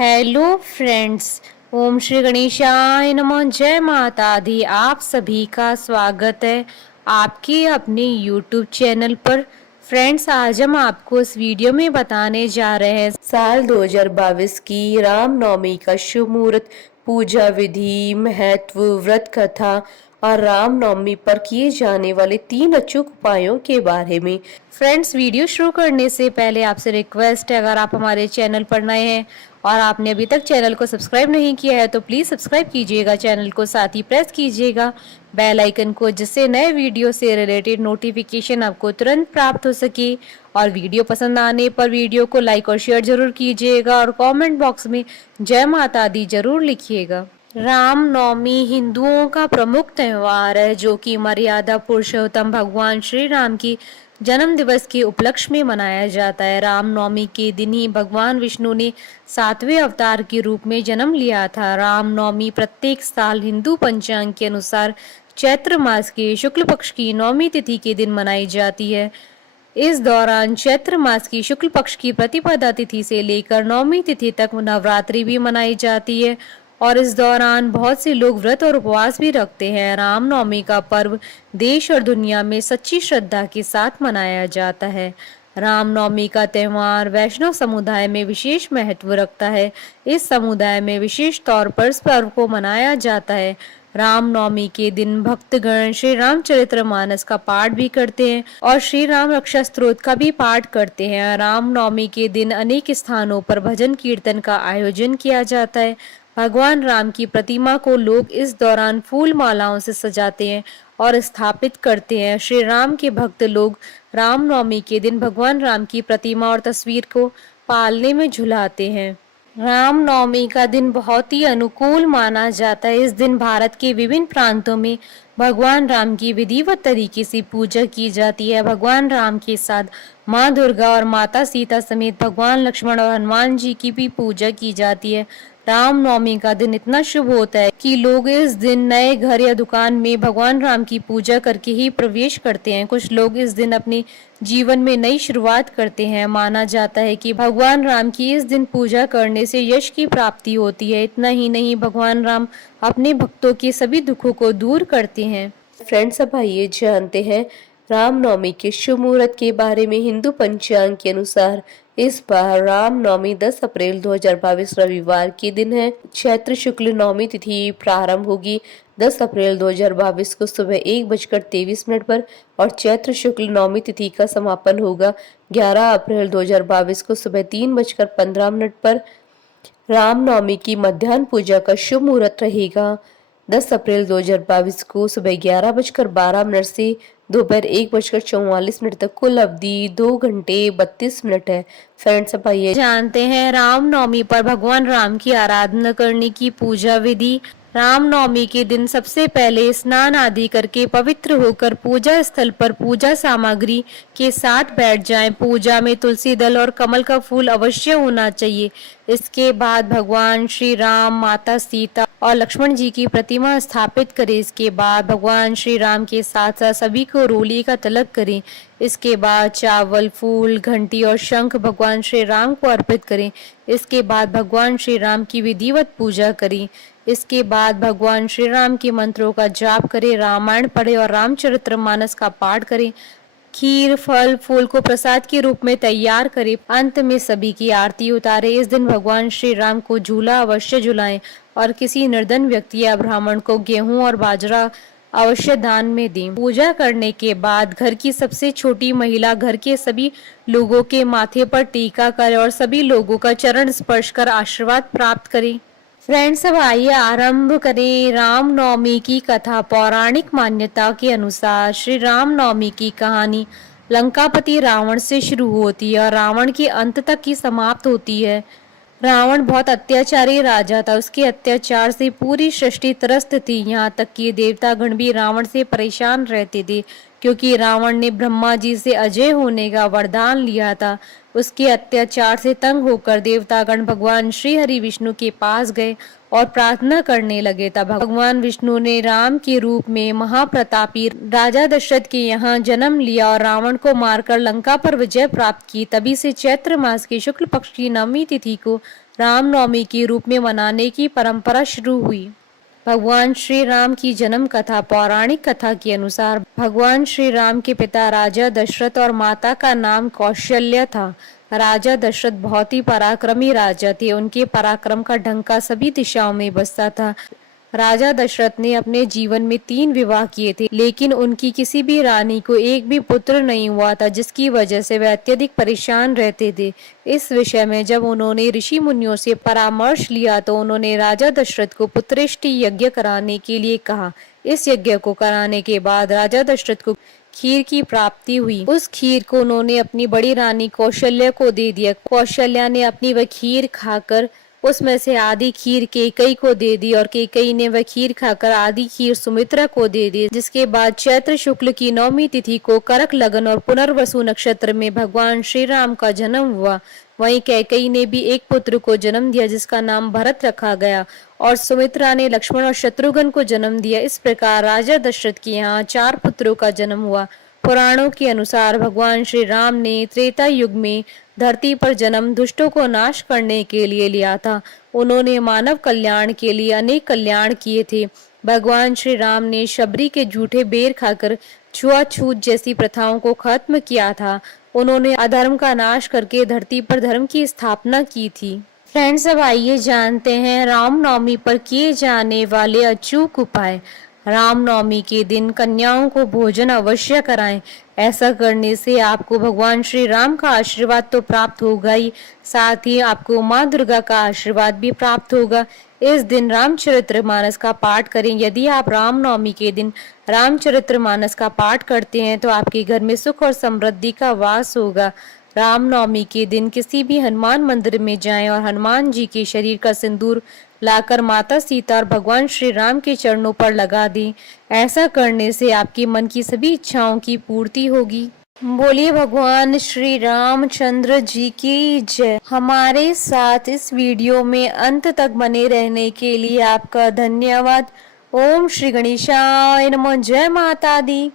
Hello friends. ओम श्री गणेशाय नमः। जय माता दी। आप सभी का स्वागत है आपके अपने यूट्यूब चैनल पर। फ्रेंड्स, आज हम आपको इस वीडियो में बताने जा रहे हैं साल 2022 की रामनवमी का शुभ मुहूर्त, पूजा विधि, महत्व, व्रत कथा और रामनवमी पर किए जाने वाले 3 अचूक उपायों के बारे में। फ्रेंड्स, वीडियो शुरू करने से पहले आपसे रिक्वेस्ट है, अगर आप हमारे चैनल पर नए हैं और आपने अभी तक चैनल को सब्सक्राइब नहीं किया है तो प्लीज़ सब्सक्राइब कीजिएगा चैनल को, साथ ही प्रेस कीजिएगा बेल आइकन को, जिससे नए वीडियो से रिलेटेड नोटिफिकेशन आपको तुरंत प्राप्त हो सके। और वीडियो पसंद आने पर वीडियो को लाइक और शेयर जरूर कीजिएगा और कमेंट बॉक्स में जय माता दी जरूर लिखिएगा। राम नवमी हिंदुओं का प्रमुख त्योहार है, जो कि मर्यादा पुरुषोत्तम भगवान श्री राम की जन्म दिवस के उपलक्ष्य में मनाया जाता है। रामनवमी के दिन ही भगवान विष्णु ने 7वें अवतार के रूप में जन्म लिया था। रामनवमी प्रत्येक साल हिंदू पंचांग के अनुसार चैत्र मास के शुक्ल पक्ष की नवमी तिथि के दिन मनाई जाती है। इस दौरान चैत्र मास की शुक्ल पक्ष की प्रतिपदा तिथि से लेकर नवमी तिथि तक नवरात्रि भी मनाई जाती है और इस दौरान बहुत से लोग व्रत और उपवास भी रखते हैं। रामनवमी का पर्व देश और दुनिया में सच्ची श्रद्धा के साथ मनाया जाता है। रामनवमी का त्योहार वैष्णव समुदाय में विशेष महत्व रखता है। इस समुदाय में विशेष तौर पर इस पर्व को मनाया जाता है। रामनवमी के दिन भक्तगण श्री रामचरितमानस का पाठ भी करते हैं और श्री राम रक्षा स्तोत्र का भी पाठ करते हैं। रामनवमी के दिन अनेक स्थानों पर भजन कीर्तन का आयोजन किया जाता है। भगवान राम की प्रतिमा को लोग इस दौरान फूल मालाओं से सजाते हैं और स्थापित करते हैं। श्री राम के भक्त लोग रामनवमी के दिन भगवान राम की प्रतिमा और तस्वीर को पालने में झुलाते हैं। रामनवमी का दिन बहुत ही अनुकूल माना जाता है। इस दिन भारत के विभिन्न प्रांतों में भगवान राम की विधिवत तरीके से पूजा की जाती है। भगवान राम के साथ माँ दुर्गा और माता सीता समेत भगवान लक्ष्मण और हनुमान जी की भी पूजा की जाती है। रामनवमी का दिन इतना शुभ होता है कि लोग इस दिन नए घर या दुकान में भगवान राम की पूजा करके ही प्रवेश करते हैं। कुछ लोग इस दिन अपने जीवन में नई शुरुआत करते हैं। माना जाता है कि भगवान राम की इस दिन पूजा करने से यश की प्राप्ति होती है। इतना ही नहीं, भगवान राम अपने भक्तों के सभी दुखों को दूर करते हैं। फ्रेंड्स, अब आइए जानते हैं रामनवमी के शुभ मुहूर्त के बारे में। हिंदू पंचांग के अनुसार इस बार रामनवमी 10 अप्रैल 2022 रविवार के दिन है। चैत्र शुक्ल नवमी तिथि प्रारंभ होगी 10 अप्रैल 2022 को सुबह 1:23 पर और चैत्र शुक्ल नवमी तिथि का समापन होगा 11 अप्रैल 2022 को सुबह 3:15 पर। रामनवमी की मध्याह्न पूजा का शुभ मुहूर्त रहेगा 10 अप्रैल 2022 को सुबह 11:12 से दोपहर 1:44 तक। कुल अवधि 2 घंटे 32 मिनट है। फ्रेंड्स, अब आइए जानते हैं रामनवमी पर भगवान राम की आराधना करने की पूजा विधि। रामनवमी के दिन सबसे पहले स्नान आदि करके पवित्र होकर पूजा स्थल पर पूजा सामग्री के साथ बैठ जाएं। पूजा में तुलसी दल और कमल का फूल अवश्य होना चाहिए। इसके बाद भगवान श्री राम, माता सीता और लक्ष्मण जी की प्रतिमा स्थापित करें। इसके बाद भगवान श्री राम के साथ साथ सभी को रोली का तिलक करें। इसके बाद चावल, फूल, घंटी और शंख भगवान श्री राम को अर्पित करें। इसके बाद भगवान श्री राम की विधिवत पूजा करें। इसके बाद भगवान श्री राम के मंत्रों का जाप करें, रामायण पढ़े और रामचरितमानस का पाठ करें। खीर, फल, फूल को प्रसाद के रूप में तैयार करें। अंत में सभी की आरती उतारे। इस दिन भगवान श्री राम को झूला अवश्य झुलाएं और किसी निर्धन व्यक्ति या ब्राह्मण को गेहूं और बाजरा अवश्य दान में दें। पूजा करने के बाद घर की सबसे छोटी महिला घर के सभी लोगों के माथे पर टीका करे और सभी लोगों का चरण स्पर्श कर आशीर्वाद प्राप्त करें। फ्रेंड्स, अब आइए आरंभ करें रामनवमी की कथा। पौराणिक मान्यता के अनुसार श्री रामनवमी की कहानी लंकापति रावण से शुरू होती है और रावण के अंत तक ही समाप्त होती है। रावण बहुत अत्याचारी राजा था। उसके अत्याचार से पूरी सृष्टि त्रस्त थी। यहाँ तक कि देवतागण भी रावण से परेशान रहते थे, क्योंकि रावण ने ब्रह्मा जी से अजय होने का वरदान लिया था। उसके अत्याचार से तंग होकर देवतागण भगवान श्री हरि विष्णु के पास गए और प्रार्थना करने लगे। तब भगवान विष्णु ने राम के रूप में महाप्रतापी राजा दशरथ के यहाँ जन्म लिया और रावण को मारकर लंका पर विजय प्राप्त की। तभी से चैत्र मास की शुक्ल पक्ष की नवमी तिथि को रामनवमी के रूप में मनाने की परंपरा शुरू हुई। भगवान श्री राम की जन्म कथा। पौराणिक कथा के अनुसार भगवान श्री राम के पिता राजा दशरथ और माता का नाम कौशल्या था। राजा दशरथ बहुत ही पराक्रमी राजा थे। उनके पराक्रम का डंका सभी दिशाओं में बजता था। राजा दशरथ ने अपने जीवन में 3 विवाह किए थे, लेकिन उनकी किसी भी रानी को एक भी पुत्र नहीं हुआ था, जिसकी वजह से वे अत्यधिक परेशान रहते थे। इस विषय में जब उन्होंने ऋषि मुनियों से परामर्श लिया तो उन्होंने राजा दशरथ को पुत्रेष्टि यज्ञ कराने के लिए कहा। इस यज्ञ को कराने के बाद राजा दशरथ को खीर की प्राप्ति हुई। उस खीर को उन्होंने अपनी बड़ी रानी कौशल्या को दे दिया। कौशल्या ने अपनी वह खीर खाकर उसमें से आधी खीर कैकेयी को दे दी और कैकेयी ने वह खीर खाकर आधी खीर सुमित्रा को दे दी। जिसके बाद चैत्र शुक्ल की नवमी तिथि को करक लगन और पुनर्वसु नक्षत्र में भगवान श्री राम का जन्म हुआ। वहीं कैकेयी ने भी एक पुत्र को जन्म दिया जिसका नाम भरत रखा गया और सुमित्रा ने लक्ष्मण और शत्रुघ्न को जन्म दिया। इस प्रकार राजा दशरथ के यहाँ 4 पुत्रों का जन्म हुआ। पुराणों के अनुसार भगवान श्री राम ने त्रेता युग में धरती पर जन्म दुष्टों को नाश करने के लिए लिया था। उन्होंने मानव कल्याण के लिए अनेक कल्याण किए थे। भगवान श्री राम ने शबरी के झूठे बेर खाकर छुआछूत जैसी प्रथाओं को खत्म किया था। उन्होंने अधर्म का नाश करके धरती पर धर्म की स्थापना की थी। फ्रेंड्स, अब आइए जानते हैं रामनवमी पर किए जाने वाले अचूक उपाय। रामनवमी के दिन कन्याओं को भोजन अवश्य कराएं। ऐसा करने से आपको भगवान श्री राम का आशीर्वाद तो प्राप्त होगा ही, साथ ही आपको माँ दुर्गा का आशीर्वाद भी प्राप्त होगा। इस दिन रामचरितमानस का पाठ करें। यदि आप रामनवमी के दिन रामचरितमानस का पाठ करते हैं तो आपके घर में सुख और समृद्धि का वास होगा। रामनवमी के दिन किसी भी हनुमान मंदिर में जाएं और हनुमान जी के शरीर का सिंदूर लाकर माता सीता और भगवान श्री राम के चरणों पर लगा दें। ऐसा करने से आपके मन की सभी इच्छाओं की पूर्ति होगी। बोलिए भगवान श्री रामचंद्र जी की जय। हमारे साथ इस वीडियो में अंत तक बने रहने के लिए आपका धन्यवाद। ओम श्री गणेशाय नमः। जय माता दी।